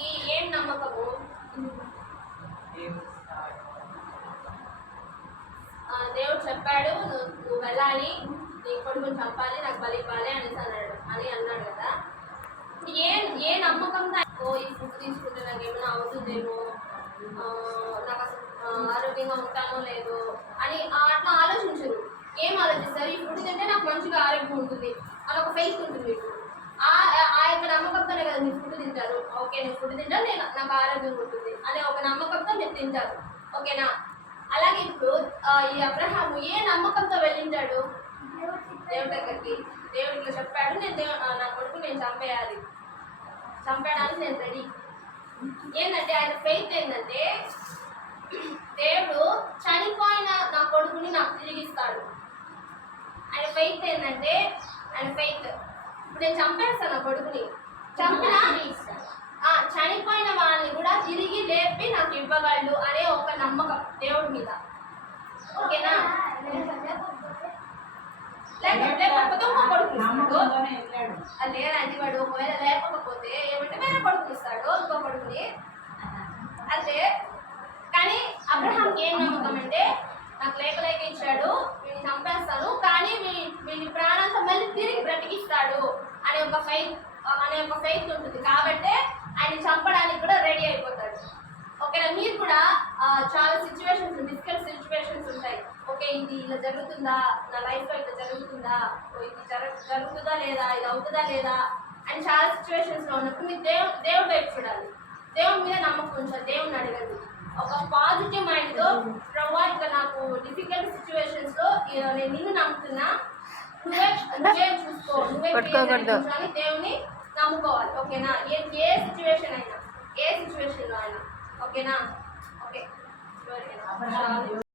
కి ఏం నమ్మకము? దేవుడు చెప్పాడు నువ్వు వెళ్ళాలి, నీ కొడుకుని చంపాలి, నాకు బలి ఇవ్వాలి అని అన్నాడు కదా. ఏ నమ్మకంతో ఈ ఫుడ్ తీసుకుంటే నాకు ఏమైనా అవుతుందేమో, నాకు అసలు ఆరోగ్యంగా ఉంటానో లేదో అని అట్లా ఆలోచించరు. ఏం ఆలోచిస్తారు? ఈ ఫుడ్ తింటే నాకు మంచిగా ఆరోగ్యం ఉంటుంది అని ఒక ఫెయిత్ ఉంటుంది. ఆ యొక్క నమ్మకంతోనే కదా మీరు ఫుడ్ తింటారు. ఓకే, నేను ఫుడ్ తింటా, నాకు ఆరోగ్యం ఉంటుంది అనే ఒక నమ్మకంతో మీరు తింటారు. ఓకేనా? అలాగే ఇప్పుడు ఈ అబ్రహాము ఏ నమ్మకంతో వెళ్ళింటాడు దేవుడి దగ్గరికి? దేవుడు ఇట్లా చెప్పాడు, నా కొడుకు నేను చంపేయడానికి నేను రెడీ. ఏంటంటే ఆయన ఫెయిత్ ఏంటంటే దేవుడు చనిపోయిన నా కొడుకుని నాకు తిరిగిస్తాడు. ఆయన ఫెయిత్ ఏంటంటే ఇప్పుడు నేను చంపేస్తాను నా కొడుకుని, చనిపోయిన వాళ్ళని కూడా తిరిగి లేపి నాకు ఇవ్వగలడు అనే ఒక నమ్మకం దేవుడి మీద. ఓకేనా? లేకపోతే ఇంకో కొడుకు లేదండి, వాడు ఒకవేళ లేకపోతే ఏమంటే వేరే కొడుకు ఇస్తాడు, ఇంకో కొడుకుని. అయితే కానీ అబ్రహాంకి ఏం నమ్మకం అంటే నాకు లేక ఇచ్చాడు, వీడిని చంపేస్తాను, కానీ వీడి ప్రాణంతో మళ్ళీ తిరిగి బ్రతికిస్తాడు అనే ఒక ఫెయిత్ ఉంటుంది. కాబట్టి ఆయన చంపడానికి కూడా రెడీ అయిపోతాడు. ఓకేనా? మీరు కూడా చాలా డిఫికల్ట్ సిచ్యువేషన్స్ ఉంటాయి. ఓకే, ఇది ఇలా జరుగుతుందా, నా లైఫ్లో ఇట్లా జరుగుతుందా, ఇది జరుగుతుందా లేదా, ఇది అవుతుందా లేదా అని చాలా సిచ్యువేషన్స్లో ఉన్నప్పుడు మీరు దేవుడి వైపు చూడాలి, దేవుడి మీద నమ్మకం ఉంచాలి, దేవుడిని అడగండి. ఒక పాజిటివ్ మైండ్తో ప్రభా ఇక నాకు డిఫికల్ట్ సిచ్యువేషన్స్లో నేను నిన్ను నమ్ముతున్నా, నువ్వే చూసుకో, నువ్వే అని దేవుని నమ్ముకోవాలి. ఓకేనా? ఏ సిచ్యువేషన్లో అయినా. ఓకేనా? ఓకే.